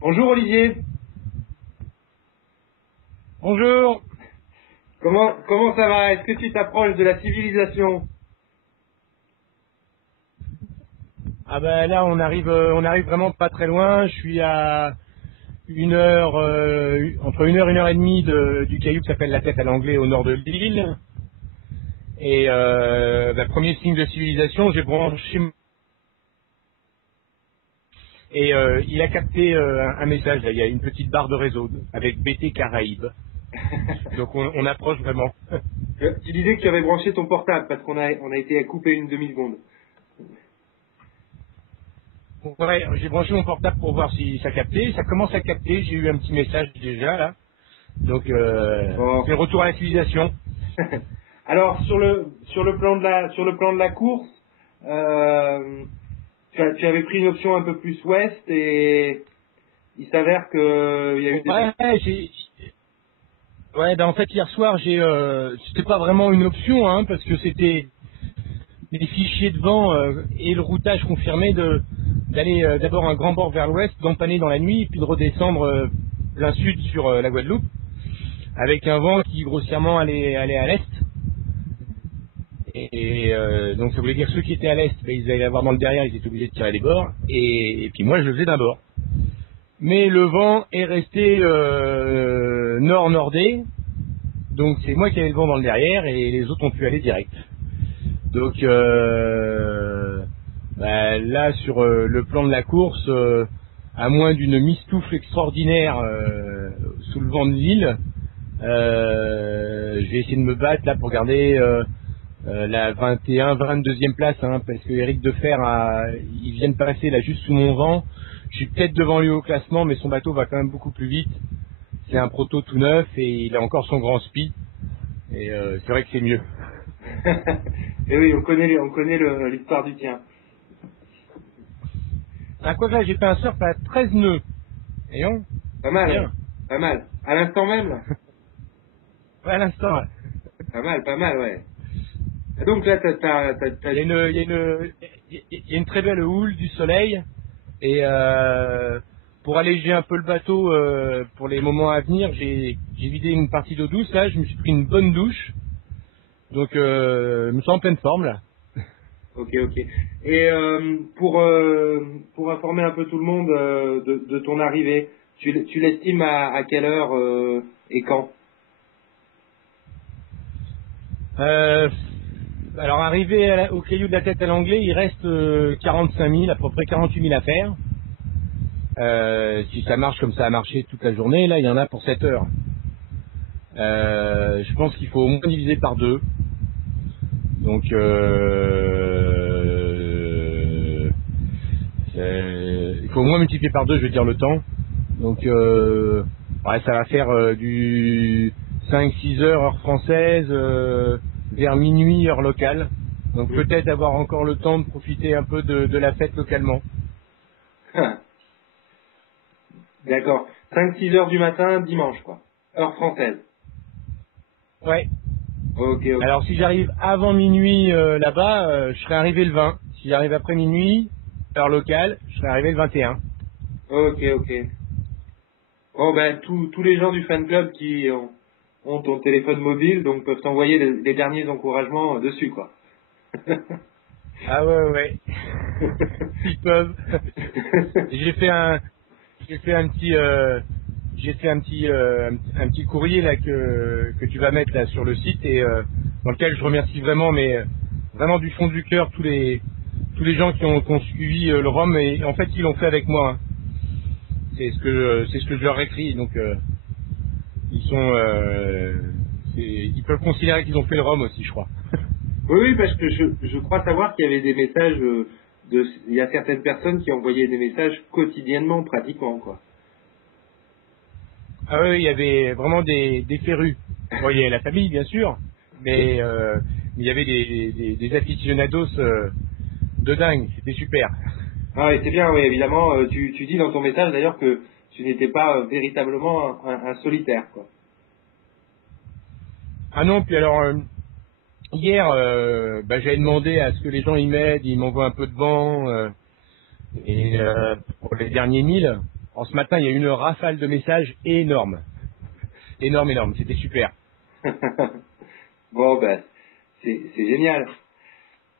Bonjour Olivier, Bonjour. comment ça va? Est-ce que tu t'approches de la civilisation? Ah ben là on arrive vraiment pas très loin. Je suis à une heure, entre une heure et demie du caillou qui s'appelle la Tête à l'Anglais au nord de l'île. Et premier signe de civilisation, j'ai branché et il a capté un message. Là, il y a une petite barre de réseau avec BT Caraïbes. Donc on approche vraiment. Tu disais que tu avais branché ton portable parce qu'on a été coupé une demi-seconde. Ouais, j'ai branché mon portable pour voir si ça captait. Ça commence à capter. J'ai eu un petit message déjà là. Donc Bon. c'est le retour à la civilisation. Alors sur le plan de la course, euh, tu avais pris une option un peu plus ouest et il s'avère que il y a eu des... Ouais, ouais, ben en fait hier soir c'était pas vraiment une option hein, parce que c'était les fichiers de vent et le routage confirmé d'aller d'abord un grand bord vers l'ouest, d'empanner dans la nuit et puis de redescendre plein sud sur la Guadeloupe avec un vent qui grossièrement allait à l'est et donc ça voulait dire ceux qui étaient à l'est, ben, ils allaient avoir dans le derrière, ils étaient obligés de tirer les bords et puis moi je le faisais d'un bord. Mais le vent est resté nord-nordé. Donc c'est moi qui avais le vent dans le derrière et les autres ont pu aller direct. Donc là sur le plan de la course, à moins d'une mistoufle extraordinaire sous le vent de l'île, je vais essayer de me battre là pour garder la 21, 22e place, hein, parce que Eric Defer il vient de passer là juste sous mon vent. Je suis peut-être devant lui au classement, mais son bateau va quand même beaucoup plus vite. C'est un proto tout neuf et il a encore son grand speed. Et c'est vrai que c'est mieux. Et oui, on connaît l'histoire du tien. À quoi que là, j'ai fait un surf à 13 nœuds. Et on Pas c'est mal, ouais. bien. Pas mal. À l'instant même, là. Ouais, à l'instant. Ouais. Pas mal, ouais. Et donc là, Il y a une très belle houle du soleil. Et pour alléger un peu le bateau pour les moments à venir, j'ai vidé une partie d'eau douce. Là, je me suis pris une bonne douche. Donc, je me sens en pleine forme là. Ok, ok. Et pour informer un peu tout le monde de ton arrivée, tu l'estimes à quelle heure et quand? Euh, alors, arrivé au caillou de la Tête à l'Anglais, il reste 45 000, à peu près 48 000 à faire. Si ça marche comme ça a marché toute la journée, là, il y en a pour 7 heures. Je pense qu'il faut au moins diviser par deux. Donc, il faut au moins multiplier par deux, je veux dire, le temps. Donc, ouais, ça va faire du 5-6 heures, heure française, vers minuit, heure locale. Donc, Oui. peut-être avoir encore le temps de profiter un peu de la fête localement. D'accord. 5-6 heures du matin, dimanche, quoi. Heure française. Ouais. Ok, ok. Alors, si j'arrive avant minuit là-bas, je serai arrivé le 20. Si j'arrive après minuit, heure locale, je serai arrivé le 21. Ok, ok. Bon, ben, tous les gens du fan club qui ont ton téléphone mobile, donc peuvent t'envoyer les derniers encouragements dessus, quoi. Ah ouais, ouais. Ils peuvent. J'ai fait un, j'ai fait un petit, un petit courrier là que tu vas mettre là sur le site et dans lequel je remercie vraiment, mais vraiment du fond du cœur tous les gens qui ont suivi le ROM et en fait ils l'ont fait avec moi. Hein. C'est ce que je leur écris donc ils sont, ils peuvent considérer qu'ils ont fait le ROM aussi, je crois. Oui, oui, parce que je crois savoir qu'il y avait des messages il y a certaines personnes qui envoyaient des messages quotidiennement, pratiquement, quoi. Ah oui, il y avait vraiment des férus. Bon, il y avait la famille, bien sûr, mais il y avait des aficionados de dingue. C'était super. Ah, et c'est bien, oui, évidemment. Tu dis dans ton message d'ailleurs que tu n'étais pas véritablement un solitaire, quoi. Ah non, puis alors, hier, j'avais demandé à ce que les gens y m'aident, ils m'envoient un peu de vent, et pour les derniers 1000. ce matin, il y a eu une rafale de messages énorme. Énorme, énorme. C'était super. Bon, ben, c'est génial.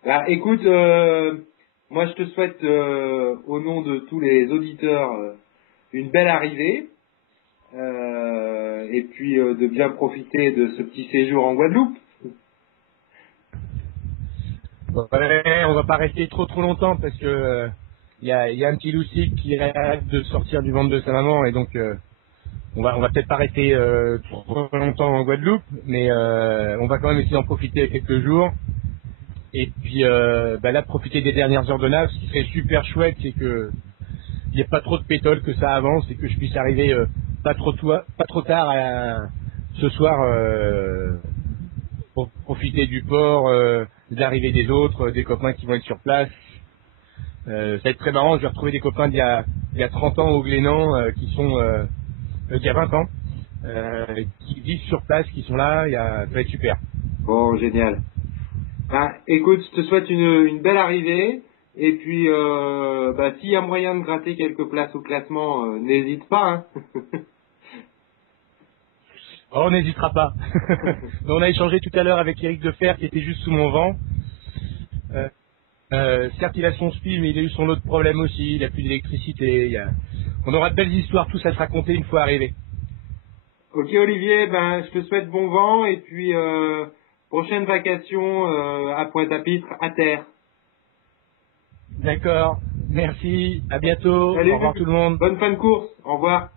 Bah, écoute, moi je te souhaite au nom de tous les auditeurs une belle arrivée et puis de bien profiter de ce petit séjour en Guadeloupe. Ouais, on va pas rester trop longtemps parce que il y a un petit Lucie qui a hâte de sortir du ventre de sa maman et donc on va peut-être pas rester trop longtemps en Guadeloupe, mais on va quand même essayer d'en profiter quelques jours. Et puis là, profiter des dernières heures de nave. Ce qui serait super chouette, c'est que il n'y ait pas trop de pétole, que ça avance et que je puisse arriver pas trop tard ce soir pour profiter du port, de l'arrivée des autres, des copains qui vont être sur place. Ça va être très marrant. Je vais retrouver des copains il y a 30 ans au Glénan qui sont il y a 20 ans, qui vivent sur place, qui sont là. Ça va être super. Bon, génial. Ben, écoute, je te souhaite une belle arrivée. Et puis, s'il y a moyen de gratter quelques places au classement, n'hésite pas. Hein. Oh, on n'hésitera pas. On a échangé tout à l'heure avec Eric Defer qui était juste sous mon vent. Certes, il a son SPI, mais il a eu son autre problème aussi. Il n'a plus d'électricité. On aura de belles histoires, tous à se raconter une fois arrivé. Ok Olivier, ben je te souhaite bon vent et puis prochaine vacation à Pointe-à-Pitre à terre. D'accord. Merci. À bientôt. Salut, au revoir tout le monde. bonne fin de course. Au revoir.